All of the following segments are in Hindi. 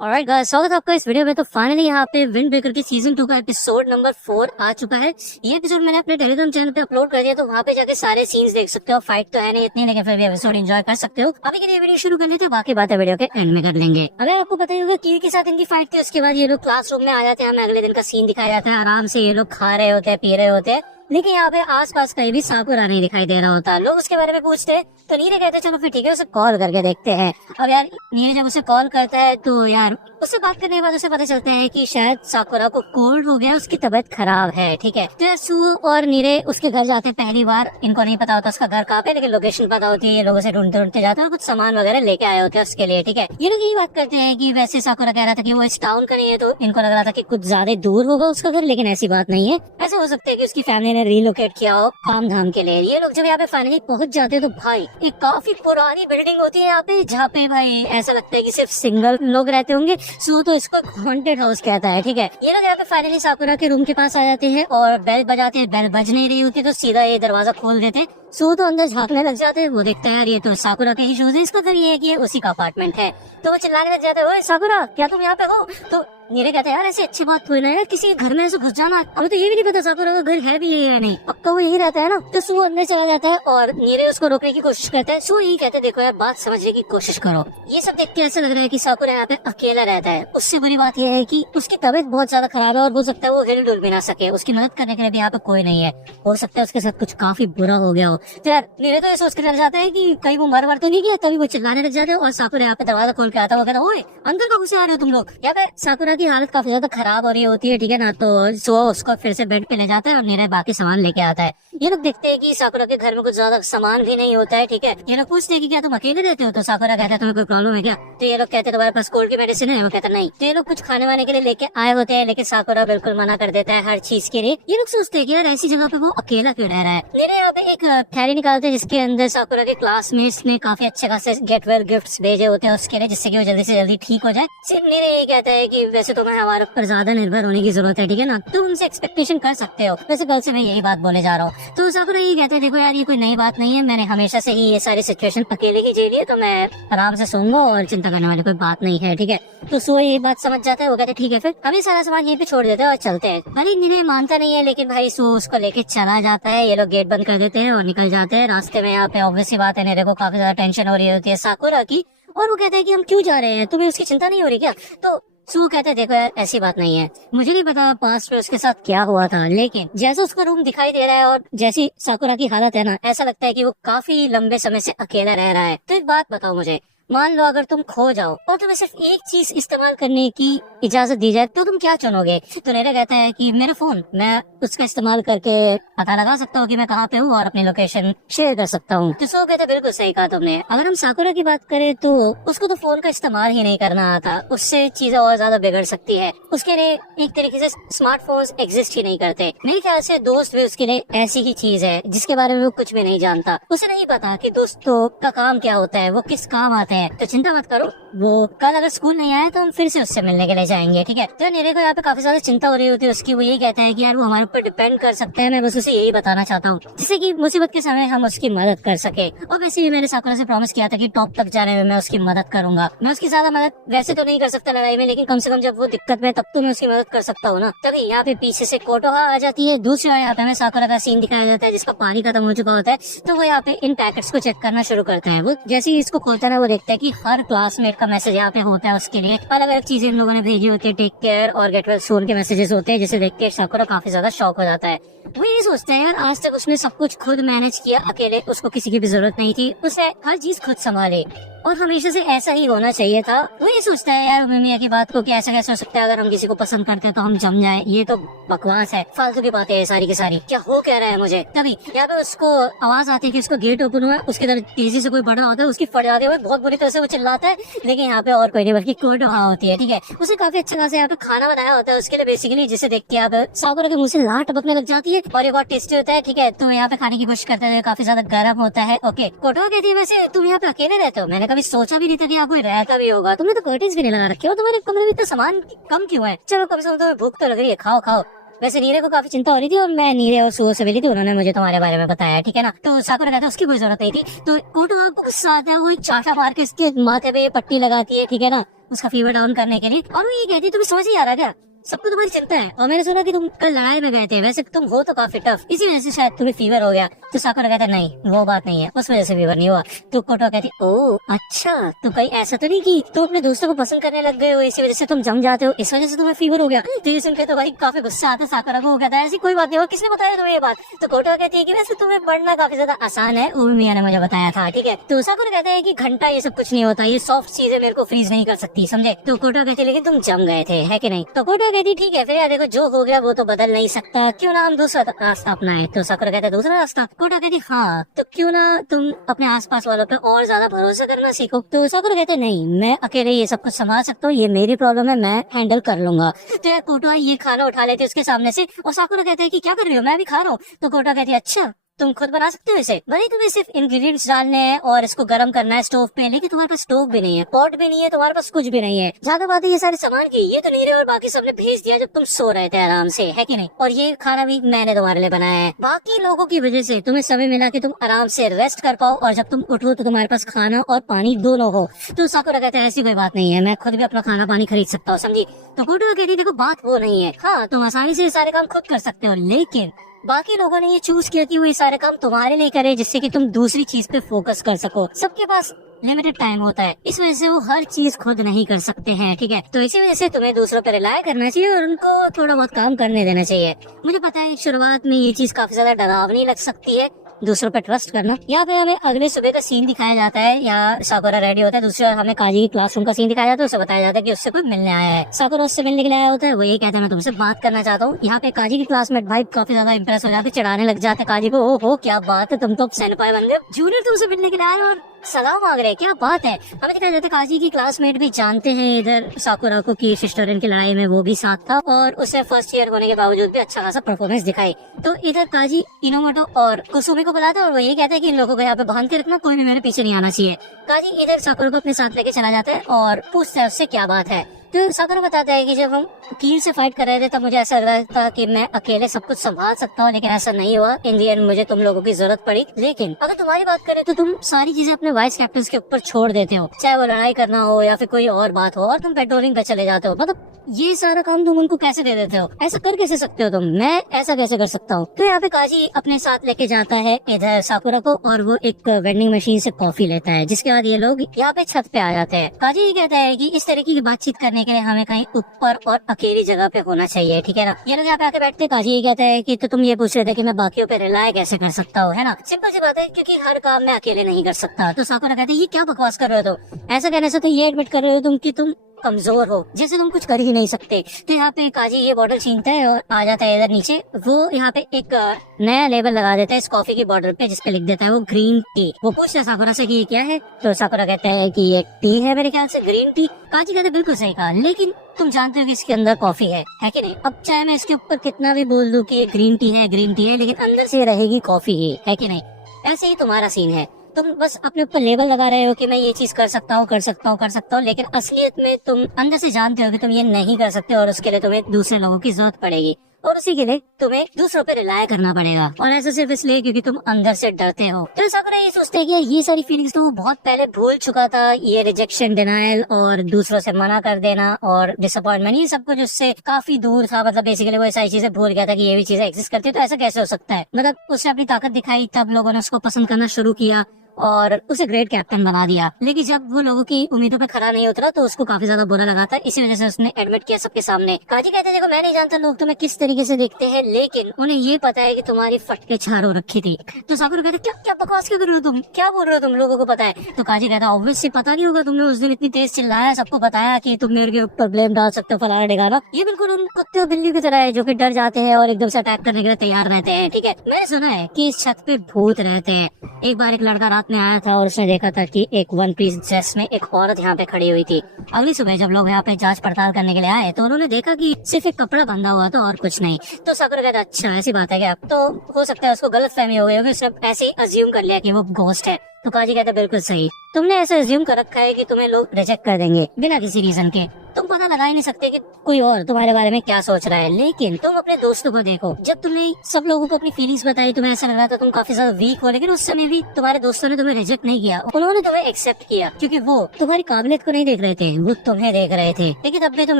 ऑलराइट गाइस, स्वागत है आपका इस वीडियो में। तो फाइनली यहाँ पे विंड ब्रेकर के सीजन 2 का एपिसोड नंबर 4 आ चुका है। ये एपिसोड मैंने अपने टेलीग्राम चैनल पे अपलोड कर दिया, तो वहाँ पे जाके सारे सीन्स देख सकते हो। फाइट तो है नहीं इतनी, लेकिन फिर भी एपिसोड एंजॉय कर सकते हो। अभी के लिए वीडियो शुरू कर लेते हैं, बाकी बातें वीडियो के एंड में कर लेंगे। अगर आपको पता ही होगा की के साथ इनकी फाइट थी, उसके बाद ये लोग क्लासरूम में आ जाते हैं। हमें अगले दिन का सीन दिखाया जाता है। आराम से ये लोग खा रहे होते हैं, पी रहे होते हैं, लेकिन यहाँ पे आसपास कहीं भी साकुरा नहीं दिखाई दे रहा होता। लोग उसके बारे में पूछते तो नीरे कहते चलो फिर ठीक है, उसे कॉल करके देखते हैं। अब यार नीरे जब उसे कॉल करता है तो यार उससे बात करने के बाद उसे पता चलता है कि शायद साकुरा को कोल्ड हो गया, उसकी तबीयत खराब है। ठीक है, तो यार सू और नीरे उसके घर जाते हैं पहली बार। इनको नहीं पता होता उसका घर कहाँ पे, लेकिन लोकेशन पता होती है। ये लोगों से ढूंढते ढूंढते जाते हैं और कुछ सामान वगैरह लेके आए होते हैं उसके लिए। ठीक है, ये लोग यही बात करते हैं कि वैसे साकुरा कह रहा था कि वो इस टाउन का नहीं है, तो इनको लग रहा था कि कुछ ज्यादा दूर होगा उसका घर, लेकिन ऐसी बात नहीं है। ऐसा हो सकता है कि उसकी फैमिली ने रिलोकेट किया हो काम धाम के लिए। ये लोग जब यहाँ पे फाइनली पहुंच जाते हैं तो भाई एक काफी पुरानी बिल्डिंग होती है यहाँ पे, जहाँ पे भाई ऐसा लगता है कि सिर्फ सिंगल लोग रहते होंगे। सो तो इसको हॉन्टेड हाउस कहता है। ठीक है, ये लोग यहाँ पे फाइनली साकुरा के रूम के पास आ जाते हैं और बेल बजाते हैं। बेल बज नहीं रही होती तो सीधा ये दरवाजा खोल देते हैं। सो तो अंदर झांकने लग जाते हैं। वो देखता है यार ये तो साकुरा के ही शूज है। इसका फिर ये है कि ये उसी का अपार्टमेंट है, तो वो चिल्लाने लग जाते हैं, ओए साकुरा क्या तुम यहाँ पे हो? तो नीरे कहते हैं यार ऐसी अच्छी बात थोड़ी ना है किसी के घर में ऐसे घुस जाना। अभी तो ये भी नहीं पता साकुरा का घर है भी ये या नहीं, पक्का वो यही रहता है ना। तो सू अंदर चला जाता है और नीरे उसको रोकने की कोशिश करता है। सू यही कहते देखो यार बात समझने की कोशिश करो। ये सब देख के ऐसा लग रहा है कि साकुरा यहाँ पे अकेला रहता है। उससे बुरी बात यह है कि उसकी तबीयत बहुत ज्यादा खराब है और हो सकता है वो हिल डुल भी ना सके। उसकी मदद करने के लिए भी यहाँ पे कोई नहीं है। हो सकता है उसके साथ कुछ काफी बुरा हो गया हो। तो यार नीरे तो ये सोच के डर जाता है कि कहीं वो मर तो नहीं गया। तभी वो चिल्लाने लग जाते हैं और साकुरा यहाँ पे दरवाजा खोल के आता है। वो कहता है ओए अंदर का घुसे आ रहे हो तुम लोग। यहाँ पे साकुरा की हालत काफी ज्यादा खराब हो रही होती है। ठीक है ना, तो सो उसको फिर से बेड पे ले जाता है और नीरे बाकी सामान लेके आता है। ये लोग देखते हैं कि साकुरा के घर में कुछ ज्यादा सामान भी नहीं होता है। ठीक है, ये लोग पूछते हैं कि क्या तुम अकेले रहते हो? तो साकुरा कहता है तुम्हें कोई प्रॉब्लम है क्या? तो ये लोग कहते हैं तुम्हारे पास कोल्ड की मेडिसिन है? वो कहता नहीं। तो ये लोग कुछ खाने वाने के लिए लेके आए होते हैं, लेकिन साकुरा बिल्कुल मना कर देता है हर चीज के लिए। ये लोग सोचते हैं कि यार ऐसी जगह पे वो अकेला क्यों रह रहा है। नीरे यहाँ पे एक थैली निकालते हैं जिसके अंदर साकुरा के क्लासमेट्स ने काफी अच्छे खासे गेट वेल गिफ्ट्स भेजे होते हैं उसके लिए, जिससे कि वो जल्दी से जल्दी ठीक हो जाए। सिर्फ नीरे ये कहता है कि वैसे तुम्हें हमारे ऊपर ज्यादा निर्भर होने की जरूरत है। ठीक है ना, तुम उनसे एक्सपेक्टेशन कर सकते हो। वैसे कल से मैं यही बात बोले जा रहा हूँ। तो साकुरा ये कहते हैं देखो यार ये कोई नई बात नहीं है, मैंने हमेशा से ही ये सारी सिचुएशन अकेले ही झेली है, तो मैं आराम से सोऊंगा और चिंता करने वाली कोई बात नहीं है। ठीक है, तो सो ये बात समझ जाता है। वो कहते हैं ठीक है फिर हम ये सारा सामान यहीं पे छोड़ देते हैं और चलते हैं। भले नीरे मानता नहीं है, लेकिन भाई सो उसको लेके चला जाता है। ये लोग गेट बंद कर देते हैं और निकल जाते हैं। रास्ते में यहाँ पे ऑब्वियसली बात है, नीरे को काफी ज्यादा टेंशन हो रही होती है साकुरा की, और वो कहते हैं कि हम क्यों जा रहे हैं, तुम्हें उसकी चिंता नहीं हो रही क्या? तो सू कहते हैं देखो यार ऐसी बात नहीं है, मुझे नहीं पता पास्ट में उसके साथ क्या हुआ था, लेकिन जैसे उसका रूम दिखाई दे रहा है और जैसी साकुरा की हालत है ना, ऐसा लगता है कि वो काफी लंबे समय से अकेला रह रहा है। तो एक बात बताओ मुझे, मान लो अगर तुम खो जाओ और तुम्हें सिर्फ एक चीज इस्तेमाल करने की इजाजत दी जाए, तो तुम क्या चुनोगे? तो नीरे कहता है कि मेरा फोन, मैं उसका इस्तेमाल करके पता लगा सकता हूँ कि मैं कहाँ पे हूँ और अपनी लोकेशन शेयर कर सकता हूँ। तो सो कहते बिल्कुल सही कहा तुमने। अगर हम साकुरा की बात करें तो उसको तो फोन का इस्तेमाल ही नहीं करना आता, उससे चीजें और ज्यादा बिगड़ सकती है। उसके लिए एक तरीके से स्मार्टफोन्स एग्जिस्ट ही नहीं करते। मेरे ख्याल से दोस्त भी उसके लिए ऐसी ही चीज है जिसके बारे में वो कुछ भी नहीं जानता। उसे नहीं पता कि दोस्तों का काम क्या होता है, वो किस काम आते हैं। तो चिंता मत करो, वो कल अगर स्कूल नहीं आए तो हम फिर से उससे मिलने के लिए जाएंगे। ठीक है, तो नीरे को यहाँ पे काफी ज्यादा चिंता हो रही होती है उसकी। वो यही कहता है कि यार वो हमारे ऊपर डिपेंड कर सकते हैं, मैं बस उसे यही बताना चाहता हूँ जिससे कि मुसीबत के समय हम उसकी मदद कर सके। और वैसे भी मैंने साकुरा से प्रॉमिस किया था कि टॉप तक जाने में मैं उसकी मदद करूंगा। मैं उसकी ज्यादा मदद वैसे तो नहीं कर सकता लड़ाई में, लेकिन कम से कम जब वो दिक्कत में तब तो मैं उसकी मदद कर सकता हूँ ना। तभी यहाँ पे पीछे से कोटोहा आ जाती है। दूसरी ओर यहाँ पे हमें साकुरा का सीन दिखाया जाता है जिसका पानी खत्म हो चुका होता है। तो वो यहाँ पे इन पैकेट्स को चेक करना शुरू करते हैं। वो जैसे ही इसको खोलता है वो देखता है कि हर क्लासमेट का मैसेज यहाँ पे होता है उसके लिए। अलग अलग चीजें इन लोगों ने भेजी होती है, टेक केयर और गेट वेल सून के मैसेजेस होते हैं, जिसे देख के साकुरा काफी ज्यादा शॉक हो जाता है। वो ये सोचता है यार आज तक उसने सब कुछ खुद मैनेज किया अकेले, उसको किसी की भी जरूरत नहीं थी, उसे हर चीज खुद संभाले और हमेशा से ऐसा ही होना चाहिए था। वो ये सोचता है यार मिया की बात को कि ऐसा कैसे हो सकता है, अगर हम किसी को पसंद करते हैं तो हम जम जाए, ये तो बकवास है, फालतू की बातें है सारी की सारी, क्या हो कह रहा है मुझे। तभी यहाँ पे उसको आवाज आती है कि उसका गेट ओपन हुआ है। उसके अंदर तेजी से कोई बड़ा आता है, उसकी फट जाती है, बहुत बुरी तरह से वो चिल्लाता है, लेकिन यहाँ पे और कोई नहीं बल्कि कोटोहा होती है। ठीक है, उसे काफी अच्छा खासा यहाँ पे खाना बनाया होता है उसके लिए बेसिकली, जिसे देख के यहाँ पे साकुरा के मुंह से लार टपकने लग जाती है और ये बहुत टेस्टी होता है। ठीक है, तो यहाँ पे खाने की कोशिश करते हुए काफी ज्यादा गर्म होता है। ओके, कोटोहा कहती है वैसे तुम यहाँ पे अकेले रहते हो, मैंने कभी सोचा भी नहीं था कि यहाँ कोई रहता भी होगा, तुमने तो कर्टेन्स भी नहीं लगा रखे हो, तुम्हारे कमरे में इतना सामान कम क्यों है? चलो कम से कम तुम्हें भूख तो लग रही है, खाओ खाओ। वैसे नीरे को काफी चिंता हो रही थी और मैं नीरे और सुओ से मिली थी, उन्होंने मुझे तुम्हारे बारे में बताया, ठीक है ना। तो साकुरा कहता है उसकी कोई जरूरत नहीं थी। तो कोटो को गुस्सा आता है, वो एक चाटा मार के इसके माथे पे पट्टी लगाती है, ठीक है ना, उसका फीवर डाउन करने के लिए। और वो ये कहती है तुम्हें समझ नहीं आ रहा क्या, सबको तुम्हारी चिंता है और मैंने सुना कि तुम कल लड़ाई में गए थे, वैसे तुम हो तो काफी टफ, इसी वजह से शायद तुम्हें फीवर हो गया। तो साकुरा कहता है नहीं वो बात नहीं है, उस वजह से फीवर नहीं हुआ। तो कोटो कहती ओ अच्छा, तो कहीं ऐसा तो नहीं कि तुम अपने दोस्तों को पसंद करने लग गए हो, इसी वजह से तुम जम जाते हो, इस वजह से तुम्हें फीवर हो गया। तो ये सुनकर तो भाई काफी गुस्सा आता है साकुरा को। वो कहता है ऐसी कोई बात नहीं हो, किसने बताया तुम्हें ये बात। तो कोटो कहती है कि वैसे तुम्हें पढ़ना काफी ज्यादा आसान है, उमिया ने मुझे बताया था, ठीक है। तो साकुरा कहता है कि घंटा ये सब कुछ नहीं होता, ये सॉफ्ट चीजें मेरे को फ्रीज नहीं कर सकती, समझे। तो कोटो कहती लेकिन तुम जम गए थे, है कि नहीं। तो कोटो कहती ठीक है फिर देखो जो हो गया वो तो बदल नहीं सकता, क्यों ना हम दूसरा रास्ता अपनाएं। तो साकुरा कहता है दूसरा रास्ता। कोटा कहती हाँ, तो क्यों ना तुम अपने आसपास वालों पे और ज्यादा भरोसा करना सीखो। तो साकुरा कहते नहीं, मैं अकेले ये सब कुछ संभाल सकता हूँ, ये मेरी प्रॉब्लम है, मैं हैंडल कर लूंगा। तो यार कोटा ये खाना उठा लेते उसके सामने से और साकुरा कहते हैं कि क्या कर रही हो, मैं भी खा रहा हूँ। तो कोटा कहती है अच्छा तुम खुद बना सकते हो इसे, भले तुम्हें सिर्फ इंग्रेडिएंट्स डालने हैं और इसको गर्म करना है स्टोव पे, लेकिन तुम्हारे पास स्टोव भी नहीं है, पॉट भी नहीं है, तुम्हारे पास कुछ भी नहीं है। ज्यादा बात है ये सारे सामान की, ये तो नीरे और बाकी सबने भेज दिया जब तुम सो रहे थे आराम से, है कि नहीं। और ये खाना भी मैंने तुम्हारे लिए बनाया है, बाकी लोगों की वजह से तुम्हें समय मिला कि तुम आराम से रेस्ट कर पाओ और जब तुम उठो तो तुम्हारे पास खाना और पानी दोनों हो। तो साकुरा कहते हैं ऐसी कोई बात नहीं है, मैं खुद भी अपना खाना पानी खरीद सकता हूँ, समझी। तो कोटो कहती देखो बात वो नहीं है, हाँ तुम आसानी से सारे काम खुद कर सकते हो, लेकिन बाकी लोगों ने ये चूज किया कि वो ये सारे काम तुम्हारे लिए करे जिससे कि तुम दूसरी चीज पे फोकस कर सको। सबके पास लिमिटेड टाइम होता है, इस वजह से वो हर चीज खुद नहीं कर सकते हैं, ठीक है। तो इसी वजह से तुम्हें दूसरों पर रिलाय करना चाहिए और उनको थोड़ा बहुत काम करने देना चाहिए। मुझे पता है शुरुआत में ये चीज काफी ज्यादा डरावनी लग सकती है, दूसरों पर ट्रस्ट करना। यहाँ पे हमें अगले सुबह का सीन दिखाया जाता है, यहाँ साकुरा रेडी होता है, दूसरा हमें काजी की क्लासरूम का सीन दिखाया जाता है, उसे बताया जाता है कि उससे कोई मिलने आया है। साकुरा उससे मिलने के लिए आया होता है, वो ये कहता है मैं तुमसे बात करना चाहता हूँ। यहाँ पे काजी की क्लासमेट भाई काफी ज्यादा इंप्रेस हो जाते, चढ़ाने लग जाते काजी को, ओहो क्या बात है, तुम तो सेनपाई बन गए, जूनियर तुमसे मिलने के लिए आए और सलाम मांग रहे, क्या बात है। हमें दिखाया जाता है काजी की क्लासमेट भी जानते हैं इधर साकुरा को कि शिस्टोरेन की लड़ाई में वो भी साथ था और उसे फर्स्ट ईयर होने के बावजूद भी अच्छा खासा परफॉर्मेंस दिखाई। तो इधर काजी इनोमोटो और कुसुमी को बुलाता है और वो ये कहता है कि इन लोगों को यहाँ पे बांध के रखना, कोई भी मेरे पीछे नहीं आना चाहिए। काजी इधर साकुरा को अपने साथ लेके चला जाता है और पूछता है उससे क्या बात है। तो साकुरा बताता है कि जब हम कील से फाइट कर रहे थे तब मुझे ऐसा लग रहा था कि मैं अकेले सब कुछ संभाल सकता हूँ, लेकिन ऐसा नहीं हुआ। इन दी एंड मुझे तुम लोगों की जरूरत पड़ी, लेकिन अगर तुम्हारी बात करें तो तुम सारी चीजें अपने वाइस कैप्टन के ऊपर छोड़ देते हो, चाहे वो लड़ाई करना हो या फिर कोई और बात हो, और तुम पेट्रोलिंग पे चले जाते हो। मतलब ये सारा काम तुम उनको कैसे दे देते हो, ऐसा कर कैसे सकते हो तुम, मैं ऐसा कैसे कर सकता हूँ। तो यहाँ पे काजी अपने साथ लेके जाता है इधर साकुरा को और वो एक वेंडिंग मशीन से कॉफी लेता है, जिसके बाद ये लोग यहाँ पे छत पे आ जाते हैं। काजी ये कहता है कि इस तरीके की बातचीत करने के लिए हमें कहीं ऊपर और अकेली जगह पे होना चाहिए, ठीक है ना। ये लोग यहाँ पे आके बैठते हैं। काजी ये कहता है कि तो तुम ये पूछ रहे थे कि मैं बाकियों पे रिलाय कैसे कर सकता हूँ, है ना। सिंपल सी बात है, क्योंकि हर काम मैं अकेले नहीं कर सकता। तो साकुरा कहते हैं ये क्या बकवास कर रहे हो तुम, ऐसा कहने से तो ये एडमिट कर रहे हो तुम कि तुम कमजोर हो, जैसे तुम कुछ कर ही नहीं सकते। तो यहाँ पे काजी ये बॉटल छीनता है और आ जाता है इधर नीचे। वो यहाँ पे एक नया लेबल लगा देता है इस कॉफी की बॉटल पे, जिसपे लिख देता है वो ग्रीन टी। वो पूछता है साकुरा से कि ये क्या है, तो साकुरा कहता है कि ये टी है मेरे ख्याल से, ग्रीन टी। काजी कहते बिल्कुल सही कहा, लेकिन तुम जानते हो कि इसके अंदर कॉफी है कि नहीं। अब चाहे मैं इसके ऊपर कितना भी बोल दूं कि ये ग्रीन टी है, लेकिन अंदर से रहेगी कॉफी ही, है कि नहीं। ऐसे ही तुम्हारा सीन है, तुम बस अपने ऊपर लेबल लगा रहे हो कि मैं ये चीज कर सकता हूँ, लेकिन असलियत में तुम अंदर से जानते हो कि तुम ये नहीं कर सकते और उसके लिए तुम्हें दूसरे लोगों की जरूरत पड़ेगी और उसी के लिए तुम्हें दूसरों पे रिलाय करना पड़ेगा, और ऐसा सिर्फ इसलिए क्योंकि तुम अंदर से डरते हो। तो साकुरा ये सोचते हैं कि ये सारी फीलिंग्स तो वो बहुत पहले भूल चुका था, ये रिजेक्शन, डिनायल और दूसरों से मना कर देना और डिसअपॉइंटमेंट, ये सब कुछ उससे काफी दूर था। मतलब बेसिकली वो सारी चीजें भूल गया था कि ये भी चीजें एग्जिस्ट करती है। तो ऐसा कैसे हो सकता है, मतलब उसने अपनी ताकत दिखाई, तब लोगों ने उसको पसंद करना शुरू किया और उसे ग्रेट कैप्टन बना दिया। लेकिन जब वो लोगों की उम्मीदों पे खरा नहीं उतरा तो उसको काफी ज्यादा बुरा लगा था, इसी वजह से उसने एडमिट किया सबके सामने। काजी कहते हैं देखो मैं नहीं जानता लोग तुम्हें किस तरीके से देखते हैं, लेकिन उन्हें ये पता है कि तुम्हारी फटके छारो रखी थी। तो साकुरा कहते क्या क्या बकवास क्यों कर रहे हो तुम, क्या बोल रहे हो तुम, लोगों को पता है। तो काजी कहता है ऑब्वियसली पता नहीं होगा, तुमने उस दिन इतनी तेज चिल्लाया, सबको बताया कि तुम मेरे के ऊपर ब्लेम डाल सकते हो, फलाना ढिकाना। ये बिल्कुल उन कुत्ते और बिल्ली की तरह है जो कि डर जाते हैं और एकदम से अटैक करने के लिए तैयार रहते हैं, ठीक है। मैंने सुना है कि इस छत पे भूत रहते हैं। एक बार एक लड़का रात में आया था और उसने देखा था कि एक वन पीस ड्रेस में एक औरत यहाँ पे खड़ी हुई थी। अगली सुबह जब लोग यहाँ पे जांच पड़ताल करने के लिए आए तो उन्होंने देखा कि सिर्फ एक कपड़ा बंधा हुआ था और कुछ नहीं। तो साकुरा कहता अच्छा ऐसी बात है क्या, तो हो सकता है उसको गलत फहमी हो गई होगी, उसने ऐसे ही अज्यूम कर लिया कि वो घोस्ट है। तो काजी कहता बिल्कुल सही, तुमने ऐसा अज्यूम कर रखा है कि तुम्हें लोग रिजेक्ट कर देंगे बिना किसी रीजन के। तुम पता लगा ही नहीं सकते कि कोई और तुम्हारे बारे में क्या सोच रहा है। लेकिन तुम अपने दोस्तों को देखो, जब तुमने सब लोगों को अपनी फीलिंग्स बताई, तुम्हें ऐसा लग रहा था तुम काफी ज्यादा वीक हो, लेकिन उस समय भी तुम्हारे दोस्तों ने तुम्हें रिजेक्ट नहीं किया, उन्होंने तुम्हें एक्सेप्ट किया, क्योंकि वो तुम्हारी काबिलियत को नहीं देख रहे थे, वो तुम्हें देख रहे थे। लेकिन तब भी तुम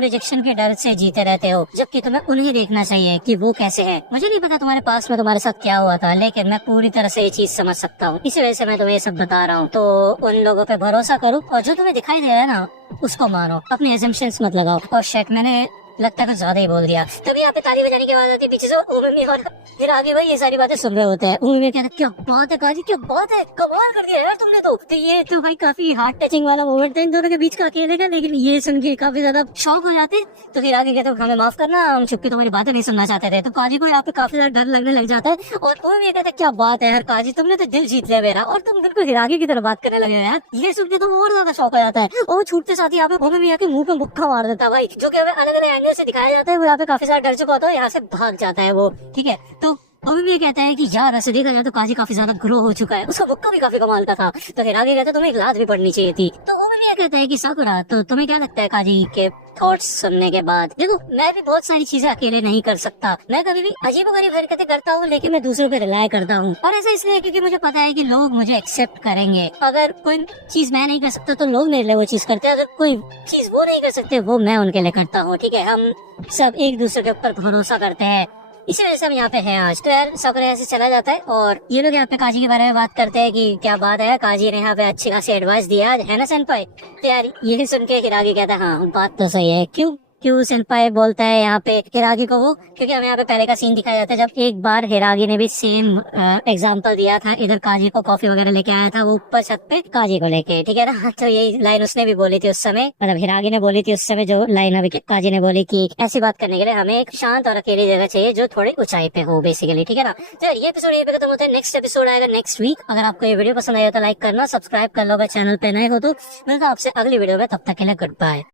रिजेक्शन के डर से जीते रहते हो, जबकि तुम्हें उन्हें देखना चाहिए कि वो कैसे है। मुझे नहीं पता तुम्हारे पास में तुम्हारे साथ क्या हुआ था, लेकिन मैं पूरी तरह से ये चीज समझ सकता हूँ, इसी वजह से मैं तुम्हें ये सब बता रहा हूँ। तो उन लोगों पे भरोसा करो और जो तुम्हें दिखाई दे रहा है ना उसको मानो, अपने एजम्पशंस मत लगाओ। और शेट, मैंने लगता है कुछ ज्यादा ही बोल दिया। तभी यहाँ पे ताली बजाने की आवाज आती है पीछे से, मम्मी, और फिर आगे भाई ये सारी बातें सुन रहे होते हैं। मम्मी कहते क्या बात है काजी, क्या बात है, कमाल कर दिया यार तुमने तो ये तो भाई काफी हार्ट टचिंग वाला मोमेंट था इन दोनों के बीच का अकेले का। लेकिन ये सुन के काफी ज्यादा शॉक हो जाते। तो फिर आगे कहते हमें माफ करना, हम चुपके तुम्हारी बातें नहीं सुनना चाहते थे। तो काजी को यहाँ पे काफी ज्यादा डर लगने लग जाता है और वो ये कहता है क्या बात है यार काजी, तुमने तो दिल जीत लिया मेरा, और तुम बिल्कुल हिरागी की तरह बात करने लगे यार। ये सुन के तो और ज्यादा शौक हो जाता है और छूटते साथ ही यहाँ पे मम्मी आके मुंह पे मुक्का मार देता है भाई, जो कि हमें अलग अलग एंगल से दिखाया जाता है। वो यहाँ पे काफी ज्यादा डर चुका होता है, यहाँ से भाग जाता है वो, ठीक है। तो अभी भी ये कहता है कि यार ऐसे देखा जाए तो काजी काफी ज्यादा ग्रो हो चुका है, उसका मुक्का भी काफी कमाल का था। तो फिर आगे कहता है तुम्हें एक लात भी पड़नी चाहिए थी। तो वो भी ये कहता है कि साकुरा, तो तुम्हें क्या लगता है काजी के थॉट्स सुनने के बाद? देखो, मैं भी बहुत सारी चीजें अकेले नहीं कर सकता, मैं कभी भी अजीबोगरीब हरकतें करता हूँ, लेकिन मैं दूसरों पे रिलाय करता हूँ। और ऐसा इसलिए क्योंकि मुझे पता है कि लोग मुझे एक्सेप्ट करेंगे। अगर कोई चीज मैं नहीं कर सकता तो लोग मेरे लिए वो चीज करते हैं, अगर कोई चीज वो नहीं कर सकते वो मैं उनके लिए करता हूँ, ठीक है। हम सब एक दूसरे के ऊपर भरोसा करते हैं, इसी वजह से हम यहाँ पे हैं आज। तो यार साकुरा यहाँ से चला जाता है और ये लोग यहाँ पे काजी के बारे में बात करते हैं कि क्या बात है, काजी ने यहाँ पे अच्छी खासी एडवाइस दिया है ना सेनपाई। तो यार ये सुन के हिरागी कहता है हाँ बात तो सही है। क्यों सेनपाई बोलता है यहाँ पे हिरागी को वो, क्योंकि हमें यहाँ पे पहले का सीन दिखाया जाता है जब एक बार हिरागी ने भी सेम एग्जांपल दिया था। इधर काजी को कॉफी वगैरह लेके आया था वो ऊपर छत पे काजी को लेके, ठीक है ना। तो यही लाइन उसने भी बोली थी उस समय, मतलब हिरागी ने बोली थी उस समय, जो लाइन अभी काजी ने बोली कि ऐसी बात करने के लिए हमें एक शांत और अकेली जगह चाहिए जो थोड़ी ऊंचाई पे हो बेसिकली, ठीक है ना। तो ये एपिसोड ये पे खत्म होता है, नेक्स्ट एपिसोड आएगा नेक्स्ट वीक। अगर आपको ये वीडियो पसंद आया तो लाइक करना, सब्सक्राइब कर लो, अगर चैनल पे नए हो तो। मिलता हूं आपसे अगली वीडियो में, तब तक के लिए गुड बाय।